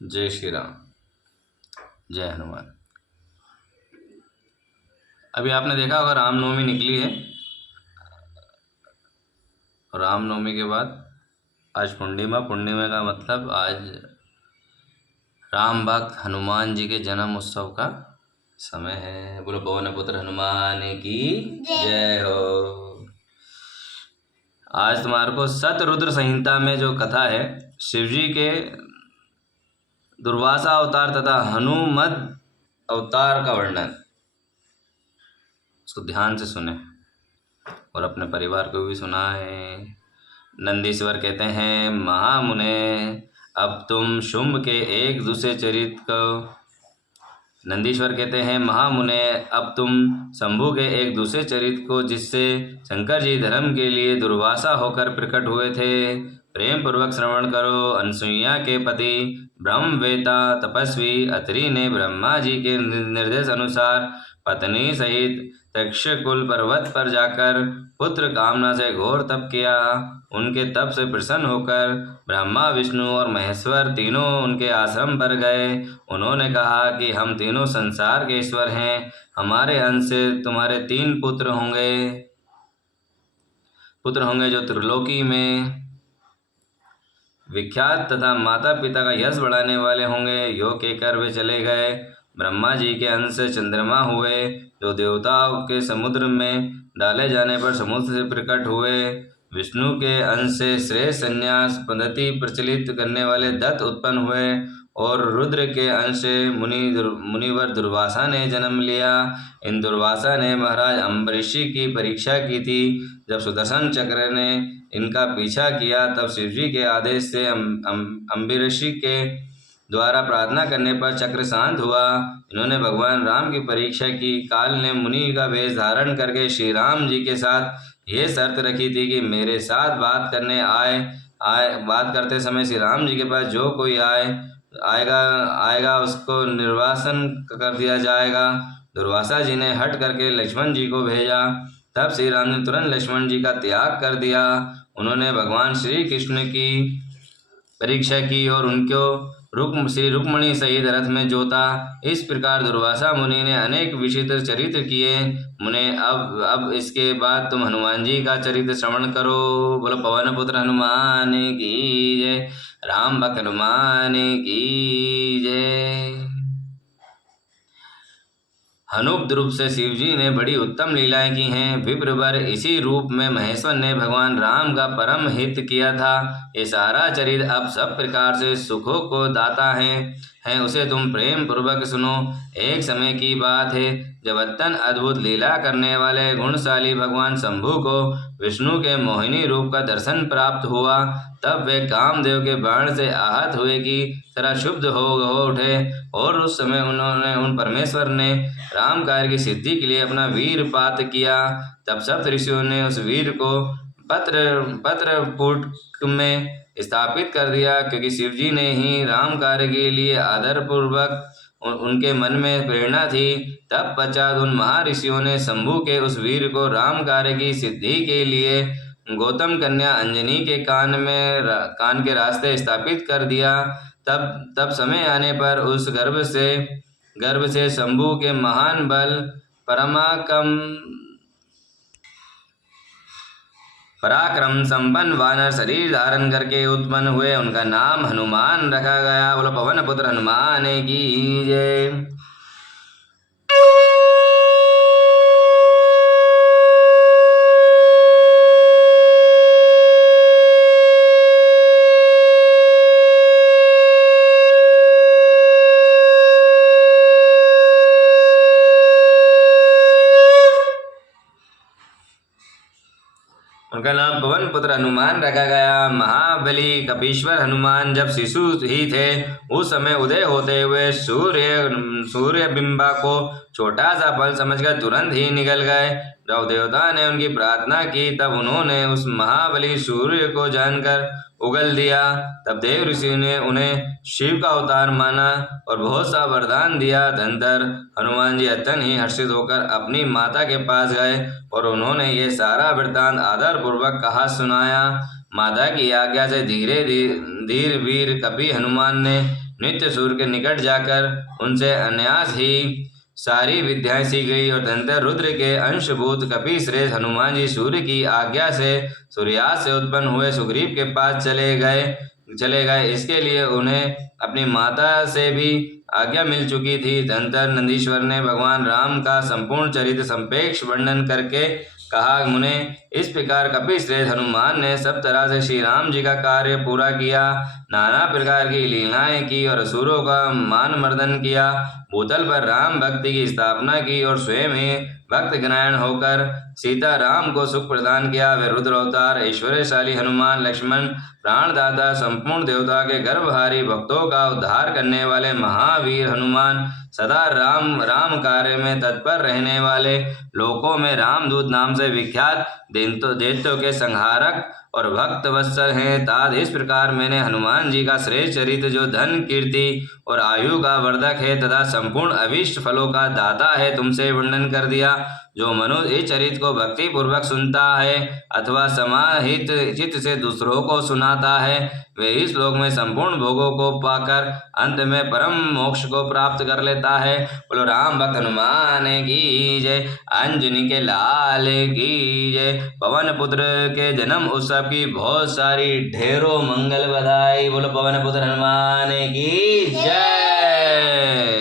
जय श्री राम। जय हनुमान। अभी आपने देखा होगा रामनवमी निकली है और रामनवमी के बाद आज पूर्णिमा का मतलब आज राम भक्त हनुमान जी के जन्म उत्सव का समय है। बोलो पवन पुत्र हनुमान की जय हो। आज तुम्हारे को सतरुद्र संहिता में जो कथा है शिव जी के दुर्वासा अवतार तथा हनुमत अवतार का वर्णन, उसको ध्यान से सुने और अपने परिवार को भी सुनाए। नंदीश्वर कहते हैं महामुने अब तुम शुंभ के एक दूसरे चरित्र को नंदीश्वर कहते हैं महामुने अब तुम शंभु के एक दूसरे चरित्र को जिससे शंकर जी धर्म के लिए दुर्वासा होकर प्रकट हुए थे प्रेम पूर्वक श्रवण करो। अनसुईया के पति ब्रह्मवेता तपस्वी अत्रि ने ब्रह्मा जी के निर्देश अनुसार पत्नी सहित तक्षकुल पर्वत पर जाकर पुत्र कामना से घोर तप किया। उनके तप से प्रसन्न होकर ब्रह्मा विष्णु और महेश्वर तीनों उनके आश्रम पर गए। उन्होंने कहा कि हम तीनों संसार के ईश्वर हैं, हमारे अंश से तुम्हारे 3 पुत्र होंगे जो त्रिलोकी में विख्यात तथा माता पिता का यश बढ़ाने वाले होंगे। यो कहकर वे चले गए। ब्रह्मा जी के अंश से चंद्रमा हुए जो देवताओं के समुद्र में डाले जाने पर समुद्र से प्रकट हुए। विष्णु के अंश से श्रेष्ठ संन्यास पद्धति प्रचलित करने वाले दत्त उत्पन्न हुए और रुद्र के अंश से मुनिवर दुर्वासा ने जन्म लिया। इन दुर्वासा ने महाराज अम्बरीषि की परीक्षा की थी। जब सुदर्शन चक्र ने इनका पीछा किया तब शिवजी के आदेश से अम्बरीषि के द्वारा प्रार्थना करने पर चक्र शांत हुआ। इन्होंने भगवान राम की परीक्षा की। काल ने मुनि का वेश धारण करके श्री राम जी के साथ ये शर्त रखी थी कि मेरे साथ बात करते समय श्री राम जी के पास जो कोई आएगा उसको निर्वासन कर दिया जाएगा। दुर्वासा जी ने हट करके लक्ष्मण जी को भेजा। तब श्री राम ने तुरंत लक्ष्मण जी का त्याग कर दिया। उन्होंने भगवान श्री कृष्ण की परीक्षा की और उनको श्री रुक्मणी सहित रथ में जोता। इस प्रकार दुर्वासा मुनि ने अनेक विचित्र चरित्र किए। मुने अब इसके बाद तुम हनुमान जी का चरित्र श्रवण करो। बोलो पवन पुत्र हनुमान की जय, राम भक्त हनुमान की जय। हनुप रूप से शिव जी ने बड़ी उत्तम लीलाएं की हैं। विप्रवर इसी रूप में महेश्वर ने भगवान राम का परम हित किया था। ये सारा चरित्र अब सब प्रकार से सुखों को दाता है उसे तुम प्रेम पूर्वक सुनो। एक समय की बात है जब अत्यंत अद्भुत लीला करने वाले गुणशाली भगवान शंभु को विष्णु के मोहिनी रूप का दर्शन प्राप्त हुआ। तब वे कामदेव के बाण से आहत हुए कि तरह शुद्ध हो उठे और उस समय उन्होंने उन परमेश्वर ने राम कार्य की सिद्धि के लिए अपना वीरपात किया। तब सप्त ऋषियों ने उस वीर को पत्रपुट में स्थापित कर दिया क्योंकि शिव जी ने ही राम कार्य के लिए आदरपूर्वक उनके मन में प्रेरणा थी। तब पश्चात उन महर्षियों ने शंभु के उस वीर को राम कार्य की सिद्धि के लिए गौतम कन्या अंजनी के कान के रास्ते स्थापित कर दिया। तब समय आने पर उस गर्भ से शंभु के महान बल पराक्रम संपन्न वानर शरीर धारण करके उत्पन्न हुए। उनका नाम हनुमान रखा गया। बोलो पवन पुत्र हनुमान की जय। उनका नाम पवन पुत्र हनुमान रखा गया। महाबली कपीश्वर हनुमान जब शिशु ही थे उस समय उदय होते हुए सूर्य बिंबा को छोटा सा फल समझकर तुरंत ही निकल गए। जब देवता ने उनकी प्रार्थना की तब उन्होंने उस महाबली सूर्य को जानकर उगल दिया। तब देव ऋषि ने उन्हें शिव का अवतार माना और बहुत सा वरदान दिया। धनतर हनुमान जी अत्यंत ही हर्षित होकर अपनी माता के पास गए और उन्होंने ये सारा वृत्तांत आदर पूर्वक कहा सुनाया। माता की आज्ञा से धीर वीर कपि हनुमान ने नित्य सूर्य के निकट जाकर उनसे अनायास ही सारी विद्याएं सीख गई और तदंतर रुद्र के अंशभूत कपिश्रेष्ठ हनुमान जी सूर्य की आज्ञा से सूर्यास्त से उत्पन्न हुए सुग्रीव के पास चले गए। इसके लिए उन्हें अपनी माता से भी आज्ञा मिल चुकी थी। तदंतर नंदीश्वर ने भगवान राम का संपूर्ण चरित्र संपेक्ष वर्णन करके कहा, मुने इस प्रकार कपिश्रेष्ठ हनुमान ने सब तरह से श्री राम जी का कार्य पूरा किया, नाना प्रकार की लीलाएं की और असुरों का मान मर्दन किया, भूतल पर राम भक्ति की स्थापना की और स्वयं ही भक्त ग्रहण होकर सीता राम को सुख प्रदान किया। वे रुद्र अवतार ऐश्वर्यशाली हनुमान लक्ष्मण प्राणदाता संपूर्ण देवता के गर्भहारी भक्तों का उद्धार करने वाले महावीर हनुमान सदा राम कार्य में तत्पर रहने वाले लोकों में रामदूत नाम से विख्यात दैत्यों के संहारक और भक्त वत्सल हैं। तात इस प्रकार मैंने हनुमान जी का श्रेष्ठ चरित्र जो धन कीर्ति और आयु का वर्धक है तथा संपूर्ण अभीष्ट फलों का दाता है तुमसे वर्णन कर दिया। जो मनुष्य इस चरित्र को भक्ति पूर्वक सुनता है अथवा समाहित चित्त से दूसरों को सुनाता है वे इस लोक में संपूर्ण भोगों को पाकर अंत में परम मोक्ष को प्राप्त कर लेता है। बोलो राम भक्त हनुमान की जय, अंजनी के लाल की जय। पवन पुत्र के जन्म उत्सव की बहुत सारी ढेरों मंगल बधाई। बोलो पवन पुत्र हनुमान की जय।